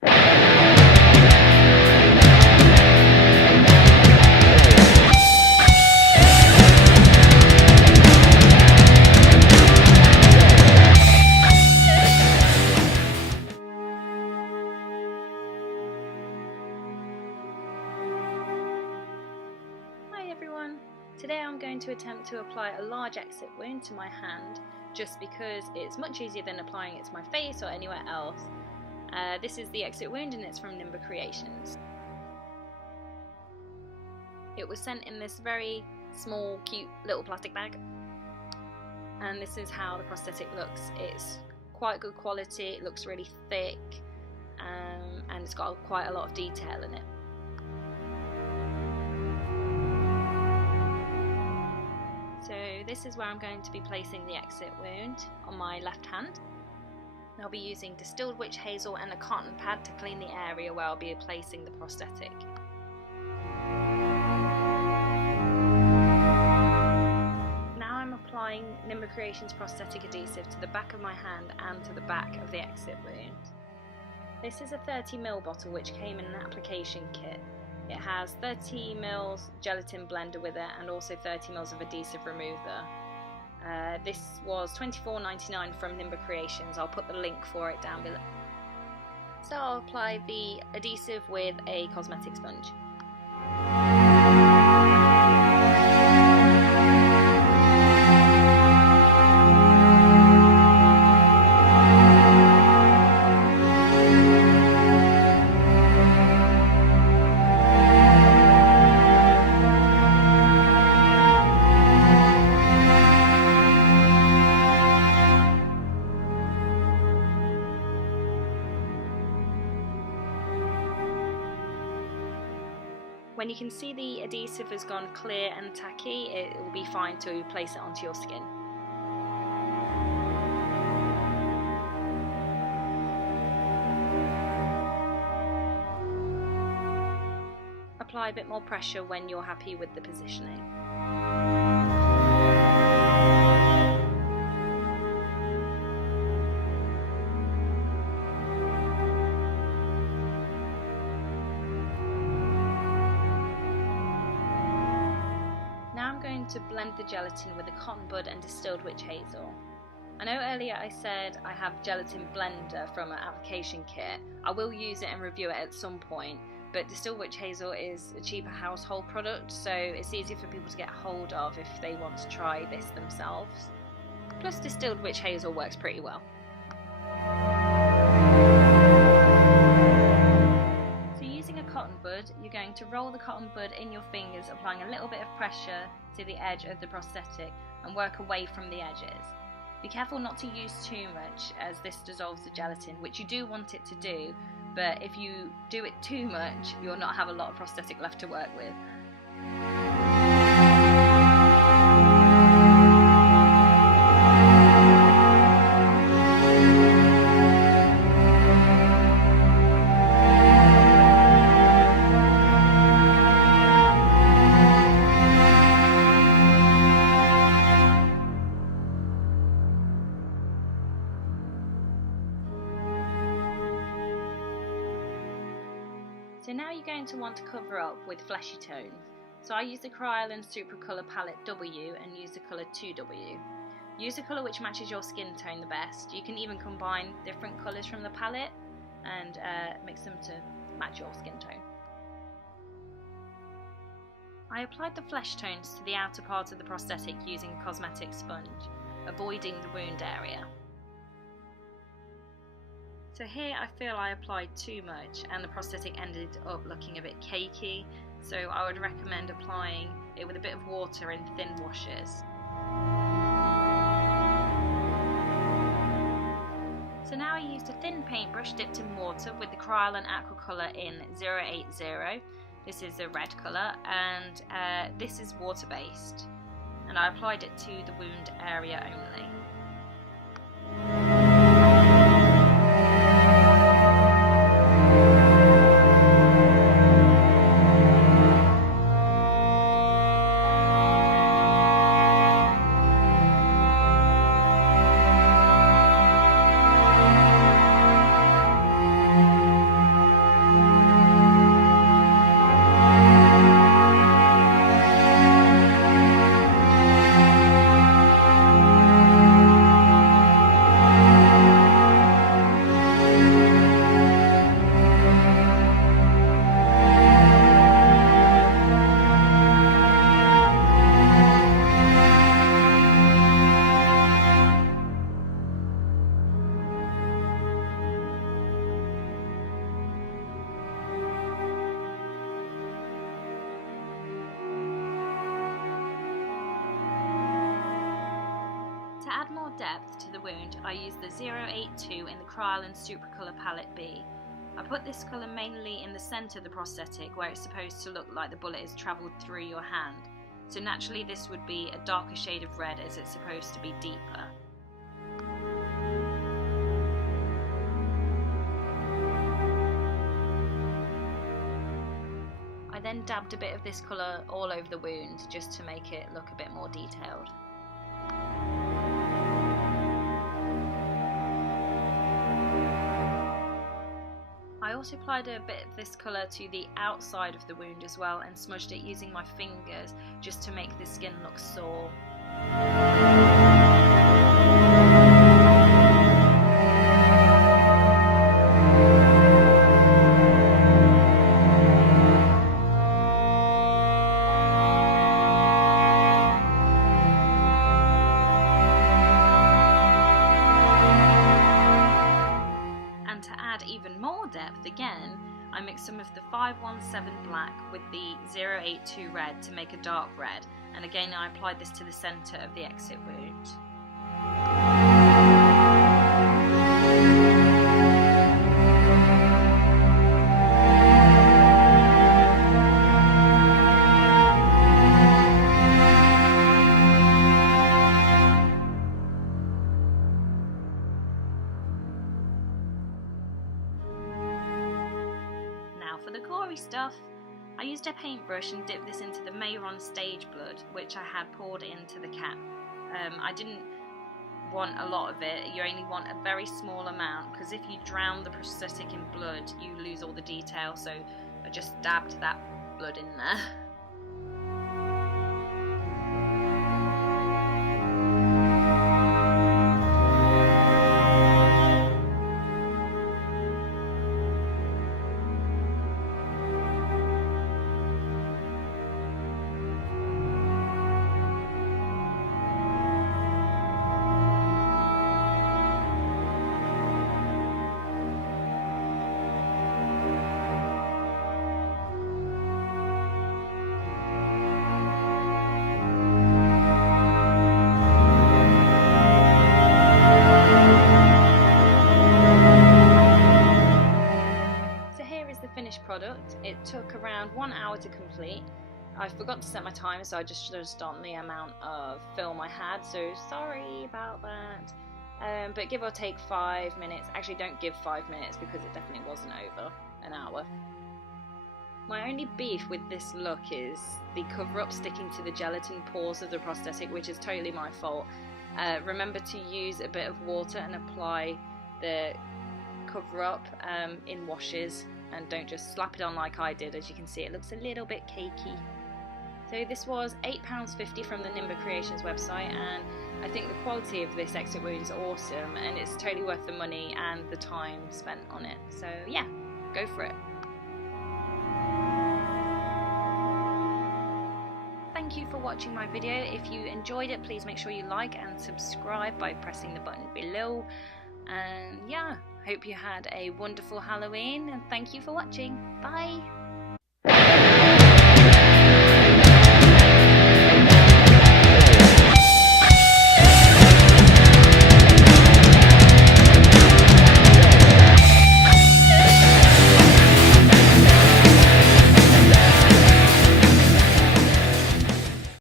Today I'm going to attempt to apply a large exit wound to my hand, just because it's much easier than applying it to my face or anywhere else. This is the exit wound and it's from Nimba Creations. It was sent in this very small, cute little plastic bag. And this is how the prosthetic looks. It's quite good quality, it looks really thick, and it's got quite a lot of detail in it. So this is where I'm going to be placing the exit wound on my left hand. I'll be using Distilled Witch Hazel and a cotton pad to clean the area where I'll be placing the prosthetic. Now I'm applying Nimba Creations Prosthetic Adhesive to the back of my hand and to the back of the exit wound. This is a 30ml bottle which came in an application kit. It has 30ml gelatin blender with it and also 30ml of adhesive remover. This was $24.99 from Nimba Creations. I'll put the link for it down below. So I'll apply the adhesive with a cosmetic sponge. When you can see the adhesive has gone clear and tacky, it will be fine to place it onto your skin. Apply a bit more pressure when you're happy with the positioning. Now I'm going to blend the gelatin with the cotton bud and Distilled Witch Hazel. I know earlier I said I have gelatin blender from an application kit. I will use it and review it at some point, but Distilled Witch Hazel is a cheaper household product, so it's easy for people to get hold of if they want to try this themselves. Plus Distilled Witch Hazel works pretty well. Cotton bud, you're going to roll the cotton bud in your fingers, applying a little bit of pressure to the edge of the prosthetic and work away from the edges. Be careful not to use too much, as this dissolves the gelatin, which you do want it to do, but if you do it too much, you'll not have a lot of prosthetic left to work with. So now you're going to want to cover up with fleshy tones. So I use the Kryolan supracolor palette W and use the colour 2W. Use the colour which matches your skin tone the best. You can even combine different colours from the palette and mix them to match your skin tone. I applied the flesh tones to the outer part of the prosthetic using a cosmetic sponge, avoiding the wound area. So here I feel I applied too much and the prosthetic ended up looking a bit cakey, so I would recommend applying it with a bit of water in thin washes. So now I used a thin paintbrush dipped in water with the Kryolan aqua colour in 080. This is the red colour, and this is water based, and I applied it to the wound area only. To add more depth to the wound, I used the 082 in the Kryolan supracolor palette B. I put this colour mainly in the centre of the prosthetic where it's supposed to look like the bullet has travelled through your hand. So naturally this would be a darker shade of red as it's supposed to be deeper. I then dabbed a bit of this colour all over the wound just to make it look a bit more detailed. I also applied a bit of this colour to the outside of the wound as well and smudged it using my fingers just to make the skin look sore. Even more depth again, I mixed some of the 517 black with the 082 red to make a dark red, and again I applied this to the centre of the exit wound. For the gory stuff, I used a paintbrush and dipped this into the Mehron stage blood, which I had poured into the cap. I didn't want a lot of it, you only want a very small amount, because if you drown the prosthetic in blood you lose all the detail, so I just dabbed that blood in there. Product. It took around 1 hour to complete. I forgot to set my time, so I just judged on the amount of film I had, so sorry about that. But give or take 5 minutes. Actually, don't give 5 minutes because it definitely wasn't over an hour. My only beef with this look is the cover-up sticking to the gelatin pores of the prosthetic, which is totally my fault. Remember to use a bit of water and apply the cover-up in washes, and don't just slap it on like I did. As you can see, it looks a little bit cakey. So this was £8.50 from the Nimba Creations website, and I think the quality of this exit wound is awesome, and it's totally worth the money and the time spent on it. So yeah, go for it. Thank you for watching my video. If you enjoyed it, please make sure you like and subscribe by pressing the button below. And yeah, hope you had a wonderful Halloween, and thank you for watching. Bye!